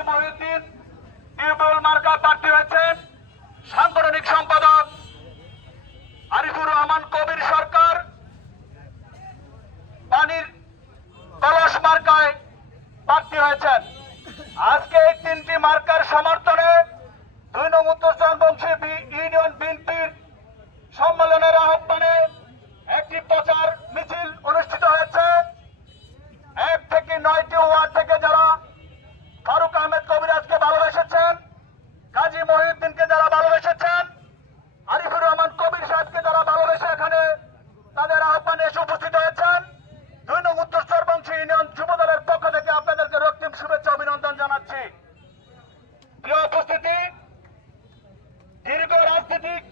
কাজী Mohiuddin tubewell মার্কা প্রার্থী হয়েছেন। সাংগঠনিক সম্পাদক আরিফুর রহমান কবির সরকার পানির কলস মার্কায় প্রার্থী হয়েছেন। আজকে এই তিনটি মার্কার সমর্থনে 2 নং উত্তর চরবংশী ইউনিয়ন বিএনপির সম্মেলনের আহ্বানে একটি প্রচার মিছিল অনুষ্ঠিত হয়েছে। 1 থেকে 9টি ওয়ার্ড থেকে যারা ফারুক আহমেদ কবিরাজকে ভালোবেসেছেন, কাজী মহিউদ্দিনকে যারা ভালোবেসেছেন, আরিফুর রহমান কবির সাহেবকে যারা ভালোবেসে এখানে তাদের আহ্বানে এসে উপস্থিত হয়েছেন, 2 নং উত্তর চরবংশী ইউনিয়ন যুব দলের পক্ষ থেকে আপনাদেরকে রক্তিম শুভেচ্ছা অভিনন্দন জানাচ্ছি। প্রিয় উপস্থিতি, দীর্ঘ রাজনৈতিক